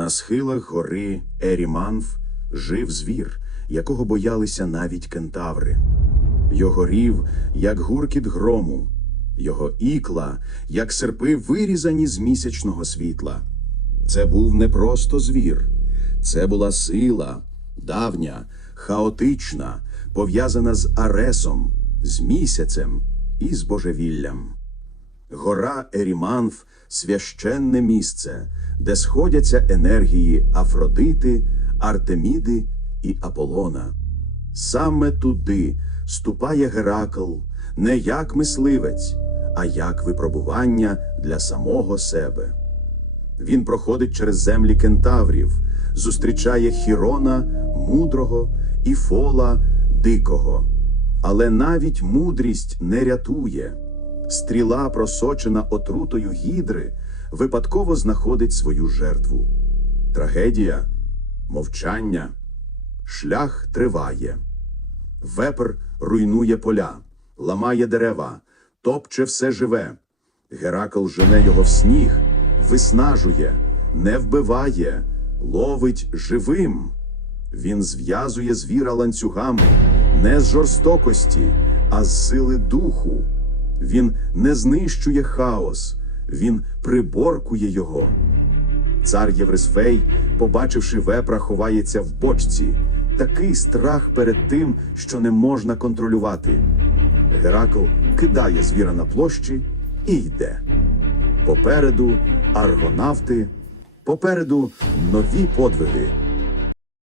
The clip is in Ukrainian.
На схилах гори Еріманф жив звір, якого боялися навіть кентаври. Його рів, як гуркіт грому, його ікла, як серпи, вирізані з місячного світла. Це був не просто звір, це була сила, давня, хаотична, пов'язана з Аресом, з місяцем і з божевіллям. Гора Еріманф священне місце, де сходяться енергії Афродити, Артеміди і Аполлона. Саме туди ступає Геракл не як мисливець, а як випробування для самого себе. Він проходить через землі кентаврів, зустрічає Хірона мудрого і Фола дикого. Але навіть мудрість не рятує. Стріла, просочена отрутою гідри, випадково знаходить свою жертву. Трагедія, мовчання, шлях триває. Вепр руйнує поля, ламає дерева, топче все живе. Геракл жене його в сніг, виснажує, не вбиває, ловить живим. Він зв'язує звіра ланцюгами не з жорстокості, а з сили духу. Він не знищує хаос, він приборкує його. Цар Єврисфей, побачивши вепра, ховається в бочці. Такий страх перед тим, що не можна контролювати. Геракл кидає звіра на площі і йде. Попереду аргонавти, попереду нові подвиги,